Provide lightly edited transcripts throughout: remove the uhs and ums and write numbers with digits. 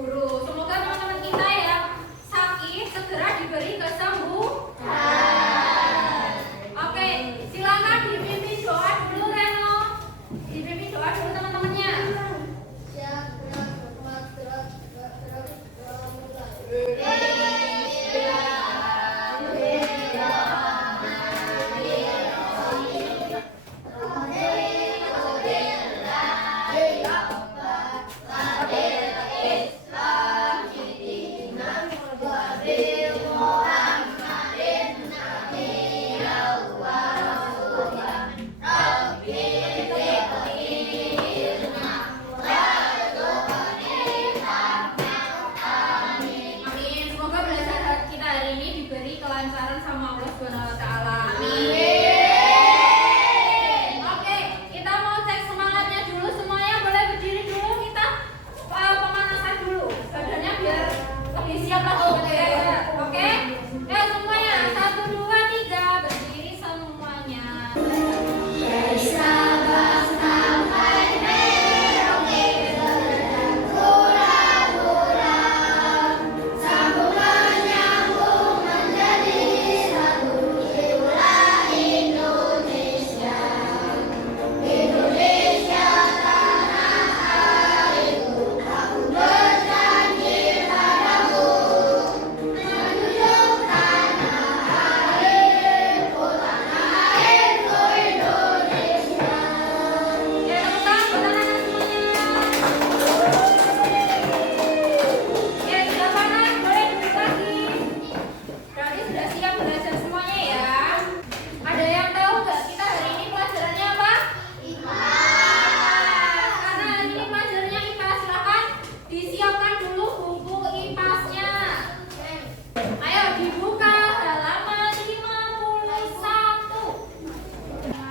guru. Semoga teman-teman kita yang sakit segera diberi kesembuhan. Oke, silakan dipimpin doa dulu Reno. Dipimpin doa dulu teman-temannya. Kelancaran sama Allah Subhanahu wa taala. Amin. Oke, kita mau cek semangatnya dulu semuanya. Boleh berdiri dulu, kita pemanasan dulu. Badannya biar lebih siap lagi. Oke? Ayo semuanya, 1 2 3 berdiri semuanya.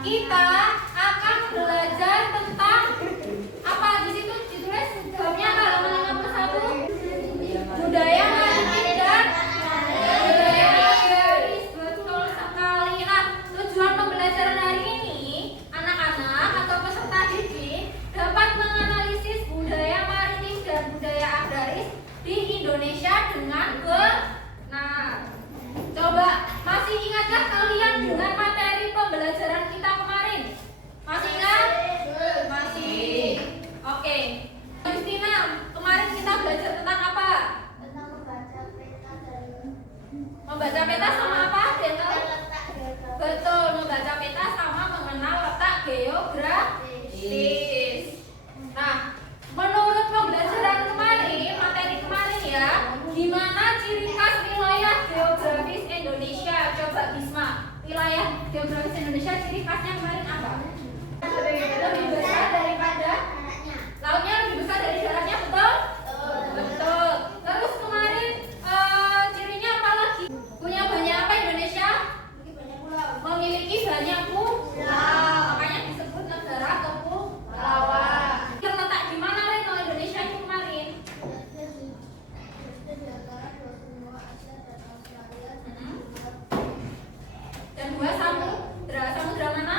Kita akan belajar tentang apa di situ ditulis babnya halaman 51 budaya maritim dan budaya agraris. Betul sekali. Nah, tujuan pembelajaran hari ini anak-anak atau peserta didik dapat menganalisis budaya maritim dan budaya agraris di Indonesia dengan benar. Coba masih ingatkah kalian dengan materi pembelajaran kita kemarin? Masih ingat? Masih. Oke. Justina, kemarin kita belajar tentang apa? Tentang membaca peta dan Membaca peta sama apa? Dental? letak geografis. Betul, membaca peta sama mengenal letak geografis. Nah, menurut pembelajaran kemarin, materi kemarin ya, gimana ciri khas wilayah geografis Indonesia? Coba Bisma, wilayah geografis Indonesia ciri khasnya kemarin apa? Lebih besar daripada lautnya, lebih besar dari daratnya, betul? Betul. Terus kemarin cirinya apa lagi? Punya banyak apa Indonesia? Memiliki banyak pulau. Makanya disebut negara kepulauan. Terletak di mana Reno Indonesia itu kemarin? Dan 2 samudra mana?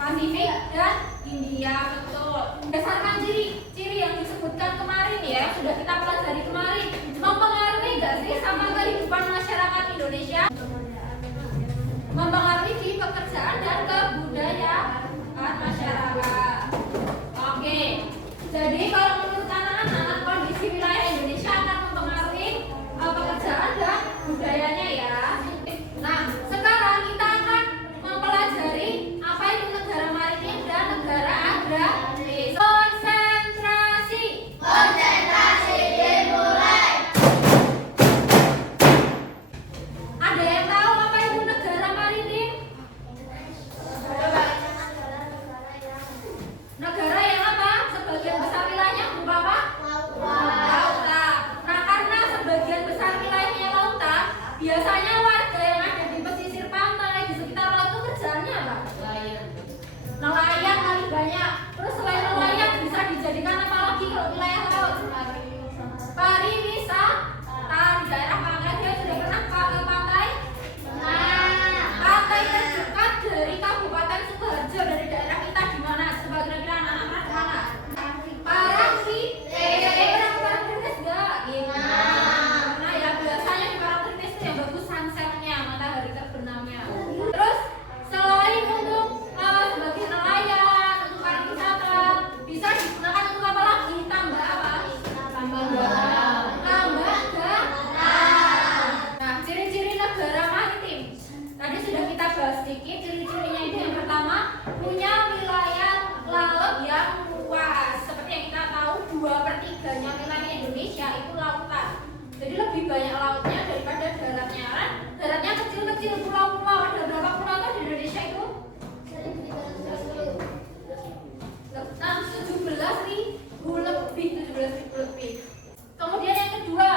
Pasifik dan India, betul. Dasar itu lautan. Jadi lebih banyak lautnya daripada daratnya. Kan daratnya kecil-kecil, pulau-pulau. Ada berapa pulau tuh di Indonesia itu? 17.000 lebih, 17.000 lebih. Kemudian yang kedua,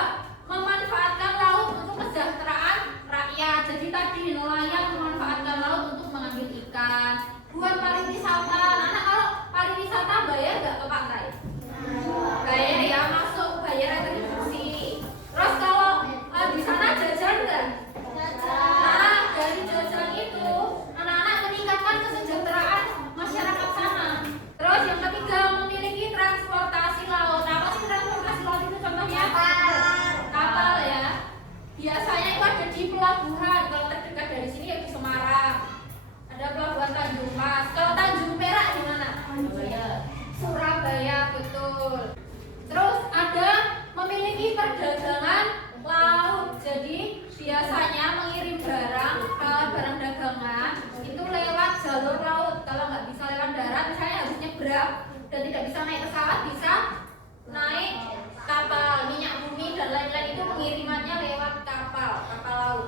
memanfaatkan laut untuk kesejahteraan rakyat. Jadi tadi nelayan memanfaatkan laut untuk mengambil ikan, buat pariwisata. Anak kalau pariwisata bayar nggak ke pantai? Bayar ya, masuk bayar retribusi. Terus kalau di sana jajan nggak? Nah, dari jajan itu anak-anak meningkatkan kesejahteraan masyarakat sana. Terus yang ketiga, memiliki transportasi laut. Apa sih transportasi laut itu contohnya? Kapal ya. Biasanya itu ada di pelabuhan. Kalau terdekat dari sini ya di Semarang. Ada pelabuhan Tanjung Mas. Kalau Tanjung Perak di mana? Surabaya, betul. Terus ada memiliki perdagangan laut. Jadi biasanya mengirim barang dagangan itu lewat jalur laut. Kalau nggak bisa lewat darat, misalnya harus nyebrang dan tidak bisa naik pesawat, bisa naik kapal minyak bumi dan lain-lain, itu pengirimannya lewat kapal laut.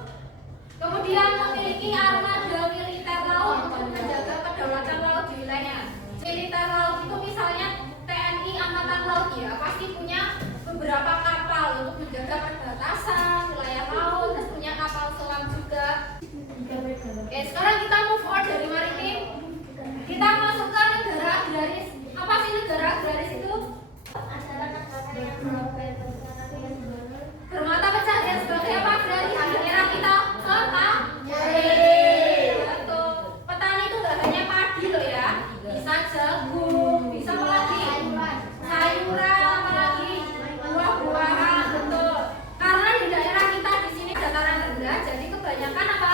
Kemudian memiliki armada militer laut untuk menjaga kedaulatan laut di wilayahnya. Militer laut itu misalnya TNI Angkatan Laut ya, pasti punya beberapa kapal untuk menjaga perbatasan wilayah laut, terus punya kapal selam juga. Oke, sekarang kita move on dari maritim. Kita masuk ke negara agraris. Apa sih negara agraris itu? Bermata pencaharian sebagai apa? Dari daerah kita betul. Petani itu nggak hanya padi loh ya, bisa jagung, bisa apa lagi? Sayuran, apa lagi? Buah-buahan, betul. Karena di daerah kita di sini dataran rendah, jadi kebanyakan apa?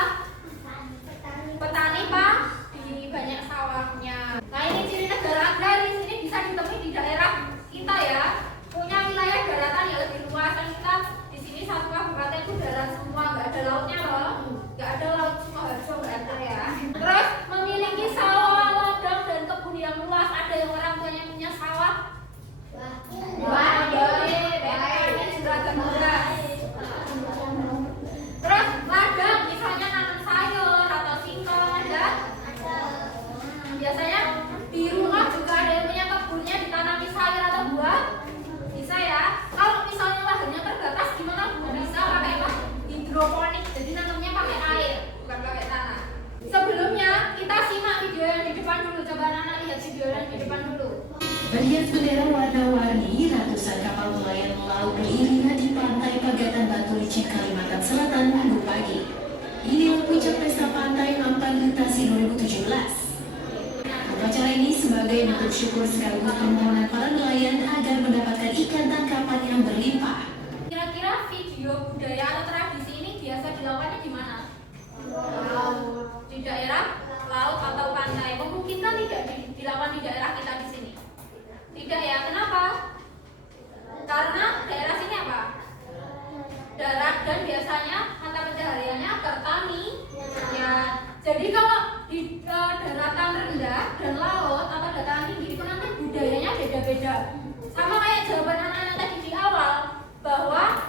Petani pak, di banyak sawahnya. Nah ini ciri negara agraris, ini bisa ditemui di daerah kita ya. Punya wilayah daratan yang lebih luas. Kan kita di sini satu kabupaten itu darat semua, nggak ada lautnya loh, nggak ada laut Sukoharjo, nggak ada ya. Terus memiliki sawah, ladang dan kebun yang luas. Ada yang orang tuanya punya sawah? Wah, ini juragan beras. Terus ladang, misalnya nanam sayur atau singkong ada. Biasanya di rumah juga ada yang punya kebunnya ditanami sayur atau buah. Bisa ya. Kalau misalnya lahannya terbatas gimana Bu? Bisa pakai apa? Hidroponik. Jadi nanamnya pakai air, bukan pakai tanah. Sebelumnya kita simak video yang di depan dulu. Coba anak lihat video yang di depan dulu. Berhias bendera warna-warni, ratusan kapal nelayan melaut beriringan di pantai Pagatan Batu Licin, Kalimantan Selatan Minggu pagi. Inilah puncak pesta pantai Mampang Lintasi 2017. Upacara ini sebagai bentuk syukur sekaligus permohonan para nelayan agar mendapatkan ikan tangkapan yang berlimpah. Kira-kira video budaya atau tradisi ini biasa dilakukannya di mana? Di daerah laut atau pantai. Memungkinkan tidak dilakukan di daerah kita di sini? Tidak ya. Kenapa? Karena daerah sini apa? Darat dan biasanya mata pencahariannya bertani. Ya. Jadi kalau di daratan rendah dan laut atau dataran tinggi itu nanti budayanya beda-beda. Sama kayak jawaban anak-anak tadi di awal bahwa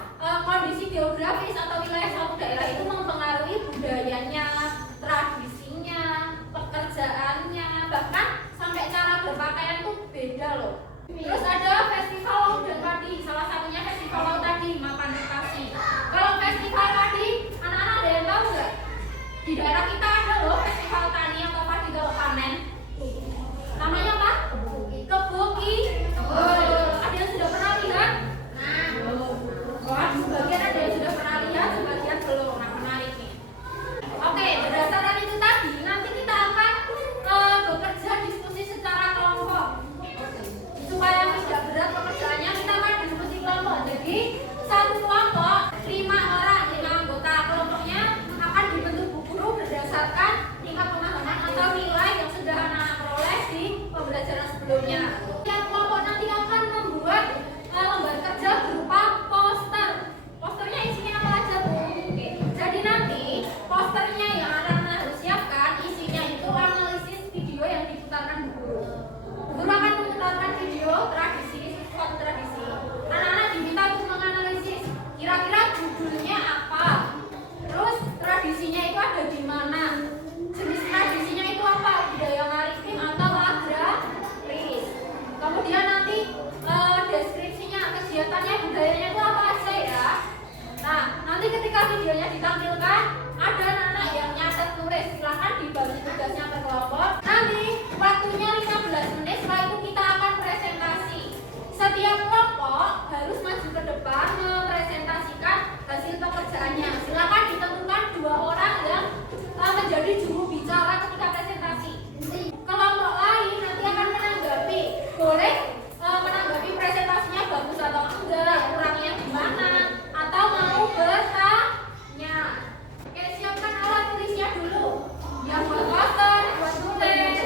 kondisi geografis atau wilayah suatu daerah itu mempengaruhi budayanya, tradisinya, pekerjaannya, bahkan sampai cara berpakaian itu beda loh. Terus ada festival laut dan padi, salah satunya festival laut tadi Mapan Lintasi. Kalau festival padi, anak-anak ada yang tahu nggak? Di daerah kita ada loh festival tani atau padi kalau panen. Namanya apa? Keboki. Ada yang sudah pernah lihat? Wah, sebagian ada yang sudah pernah lihat, sebagian belum. Nah, menarik nih. Oke, berdasarkan itu tadi, nanti kita akan bekerja diskusi secara kelompok. Supaya tidak berat pekerjaannya, kita akan diskusi kelompok. Jadi, satu kelompok 5 orang, 5 anggota kelompoknya akan dibentuk bu guru berdasarkan videonya ditampilkan, ada anak yang nyatet tulis, silahkan dibagi tugasnya per kelompok. Nanti waktunya 15 menit, setelah itu kita akan presentasi. Setiap kelompok harus maju ke depan mempresentasikan hasil pekerjaannya. Silakan ditentukan 2 orang yang menjadi juru bicara ketika presentasi. Kelompok lain nanti akan menanggapi, boleh menanggapi presentasinya bagus atau enggak, kurangnya di mana, atau mau bertanya. Oke, siapkan alat tulisnya dulu. Yang buat poster, buat tulis.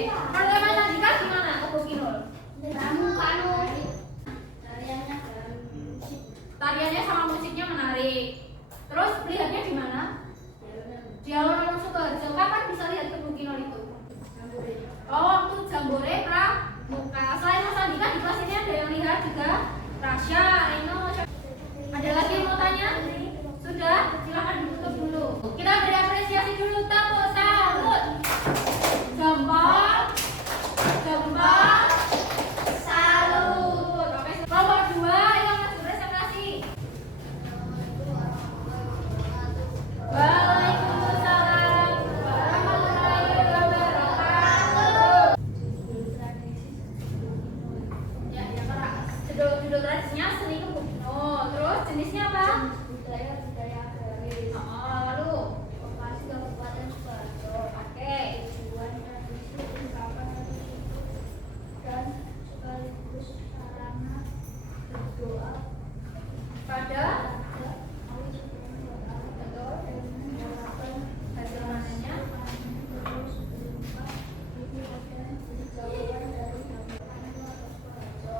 Oke, kalau Mas Andika gimana Kebo Kinul? Tariannya sama musiknya menarik. Terus lihatnya di mana? Di alun-alun Sukoharjo. Kapan bisa lihat Kebo Kinul itu? Oh, waktu Jambore Pramuka. Selain Mas Andika di kelas ini ada yang lihat juga? Rasya, Reno, ada lagi yang mau tanya? Sudah? Silahkan ditutup dulu. Kita beri apresiasi dulu. Tepuk salut. Jempol. Jempol. Salut. Oke, kelompok 2 yang masuk presentasi. Waalaikumsalam warahmatullahi wabarakatuh. Ya, Kak. Judul tradisinya seni Kebo Kinul. Terus jenisnya apa? Budaya agraris. Lalu Lokasi Kabupaten Sukoharjo. oke. Tujuan tradisi ungkapan dan sekaligus sarana berdoa Pada betul dan mengharapkan hasil manennya terus berupa ibu dan jawaban dari Kabupaten Sukoharjo.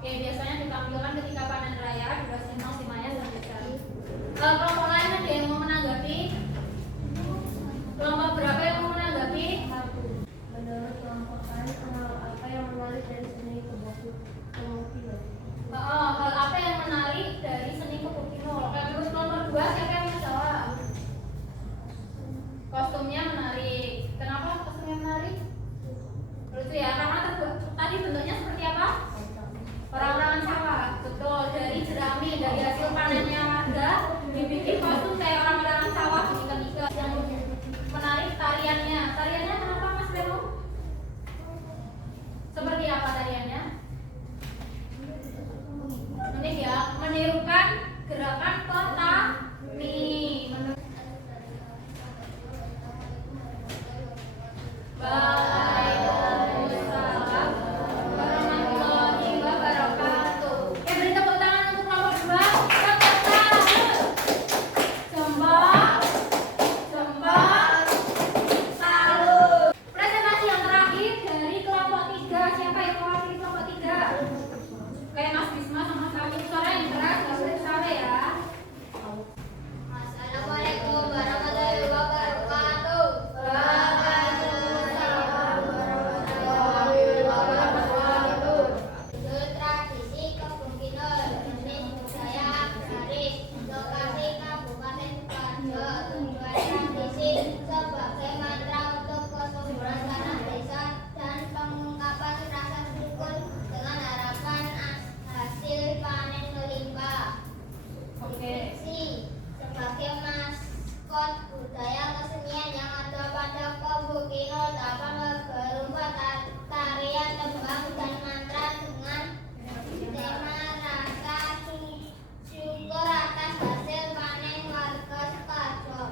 oke, biasanya ditampilkan ketika panen raya, durasi maksimalnya 1 jam. Kelompok lain ada yang mau menanggapi? Kelompok berapa yang mau menanggapi? Menurut kelompok lain, hal apa yang menarik dari seni Kebo Kinul? Hal apa yang menarik dari seni Kebo Kinul? Menurut kelompok 2 siapa yang menjawab? Kostumnya menarik. Kenapa kostumnya menarik? Lucu ya, karena tadi bentuknya seperti apa? Orang-orangan sawah. Betul, dari jerami, dari hasil panennya warga dibikin kostum kayak orang-orangan sawah, ikan-ikan. Yang menarik tariannya. Tariannya kenapa Mas Remo? Seperti apa tariannya? Unik ya, menirukan gerakan petani. Waalaikumsalam warahmatullahi wabarakatuh. Oke, beri tepuk tangan untuk kelompok 2. Tepuk tangan. Jempol. Jempol. Salut. Presentasi yang terakhir dari kelompok 3. Siapa yang mewakili kelompok 3? Kayak Mas Bisma sama Samin. Suara yang keras, gak boleh sare ya. Assalamualaikum warahmatullahi wabarakatuh. Waalaikumsalam warahmatullahi wabarakatuh. Judul tradisi Kebo Kinul, jenis budaya agraris, lokasi Kabupaten Sukoharjo. Tujuan tradisi sebagai mantra untuk kesuburan tanah desa dan pengungkapan rasa syukur dengan harapan hasil panen melimpah. Oke. Si sebagai maskot budaya kesenian yang ada pada Kebo Kinul dapat berupa tarian tembang dan mantra dengan tema rasa syukur atas hasil panen warga Sukoharjo.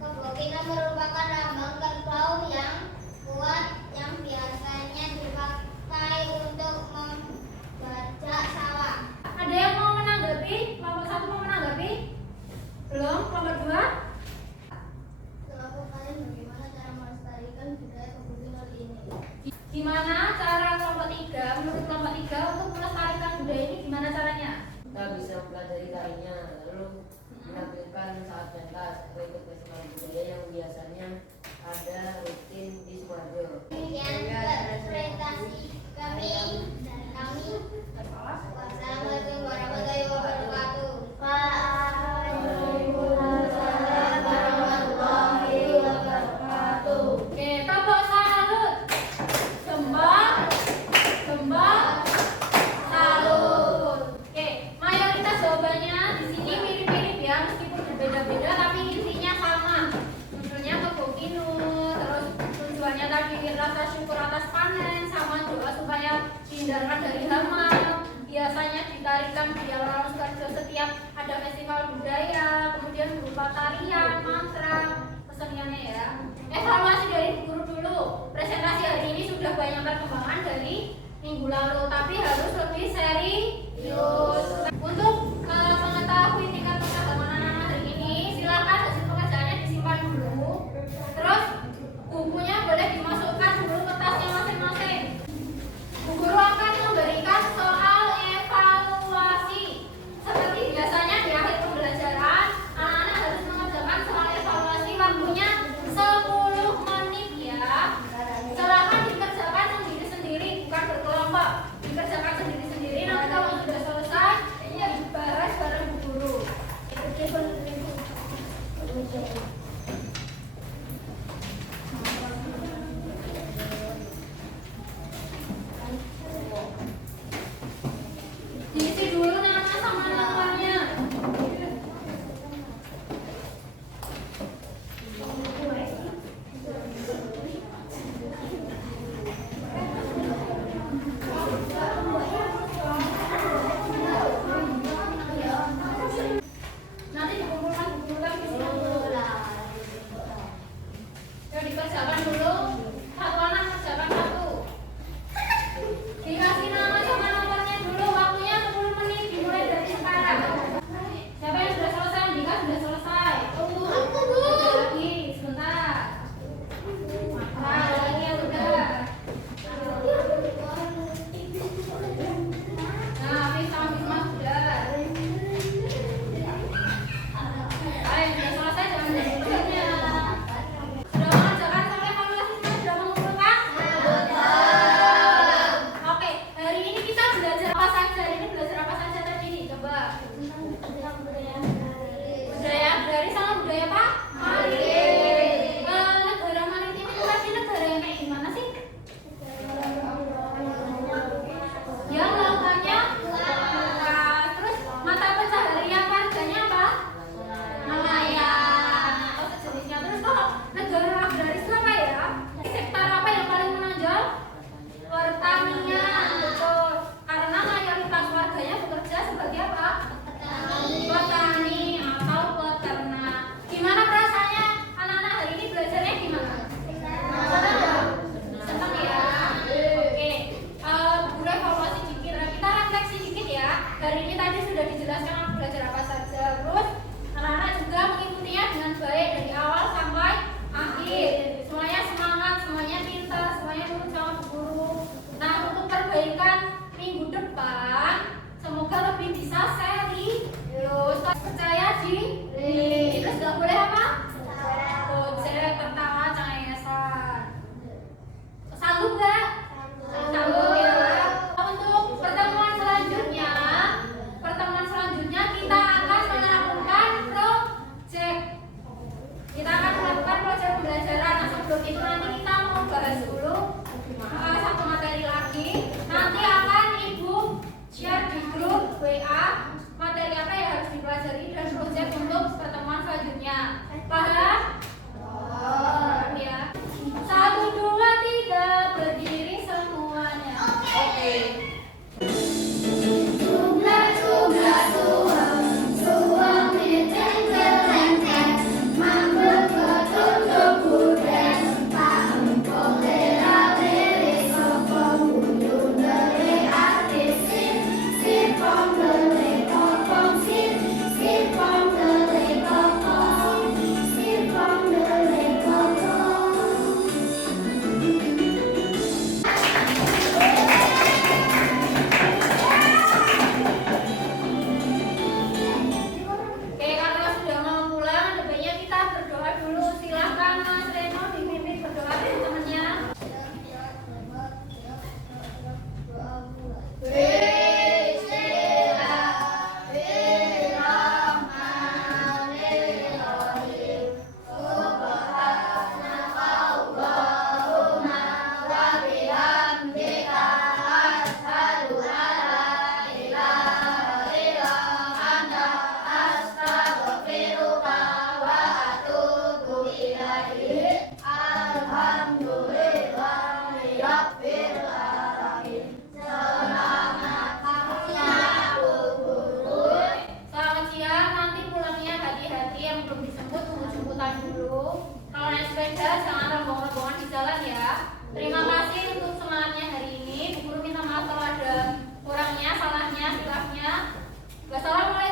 Kebo Kinul merupakan lambang kerbau yang kuat yang biasanya dipakai untuk membajak sawah. Ada yang mau menanggapi? Kelompok 1 mau menanggapi? Belum? Kelompok 2? Kelompok kalian bagaimana cara melestarikan budaya Kebo Kinul ini? Gimana cara kelompok 3? Menurut kelompok 3 untuk melestarikan budaya ini gimana caranya? Kita bisa mempelajari tarinya, lalu menampilkan saat pentas atau ikut festival budaya yang biasanya ada rutin di Sukoharjo. Demikian presentasi kami. Wassalamualaikum warahmatullahi wabarakatuh. Waalaikumsalam warahmatullahi wabarakatuh. Oke, tepuk salut. Jempol. Jempol. Salut. Oke, mayoritas jawabannya di sini mirip-mirip ya, meskipun berbeda-beda tapi intinya sama. Judulnya Kebo Kinul, terus tujuannya tadi rasa syukur atas panen, sama doa supaya dihindarkan dari hama. Biasanya ditarikan di alun-alun Sukoharjo setiap ada festival budaya, kemudian berupa tarian, mantra, keseniannya ya. Evaluasi dari guru dulu. Presentasi hari ini sudah banyak perkembangan dari minggu lalu, tapi harus lebih serius. Untuk Budaya agraris sama budaya apa? Negara maritim itu tadi negara yang kayak gimana sih? Yang lautannya luas. Terus mata pencaharian warganya apa? Nelayan atau sejenisnya. Terus kalau negara agraris itu apa ya? Sektor apa yang paling menonjol? Pertanian, betul. Karena mayoritas warganya bekerja sebagai apa? Petani atau peternak. Gimana perasaannya anak-anak hari ini belajarnya gimana? Senang ya? Oke. Boleh evaluasi dikit. Kita refleksi dikit ya. Hari ini tadi sudah dijelaskan aku belajar apa saja. Terus anak-anak juga mengikutinya dengan baik dari awal sampai akhir. Semuanya semangat, semuanya pintar, semuanya nurut sama guru. Nah, untuk perbaikan minggu depan, semoga lebih bisa serius. Percaya diri. Terus gak boleh apa? Ojek, pertama, cengengesan. Sanggup gak? Sanggup ya. Untuk pertemuan selanjutnya kita akan melakukan project. Kita akan melakukan project pembelajaran. Nah, sebelum itu nanti kita mau bahas dulu satu materi lagi. Nanti akan Ibu share di grup WA materi apa yang harus dipelajari dan project untuk pertemuan selanjutnya. Paham? Ya. 1, 2, 3, berdiri semuanya. Oke. Oke, karena sudah mau pulang, sebaiknya kita berdoa dulu. Silakan Mas Reno dipimpin berdoa teman-temannya. Selamat siang, nanti pulangnya hati-hati, yang belum dijemput tunggu jemputan dulu. Kalau naik sepeda jangan rombongan-rombongan di jalan ya. Terima kasih untuk semangatnya hari ini. Bu Guru minta maaf kalau ada kurangnya, salahnya, silahnya. Wassalamualaikum.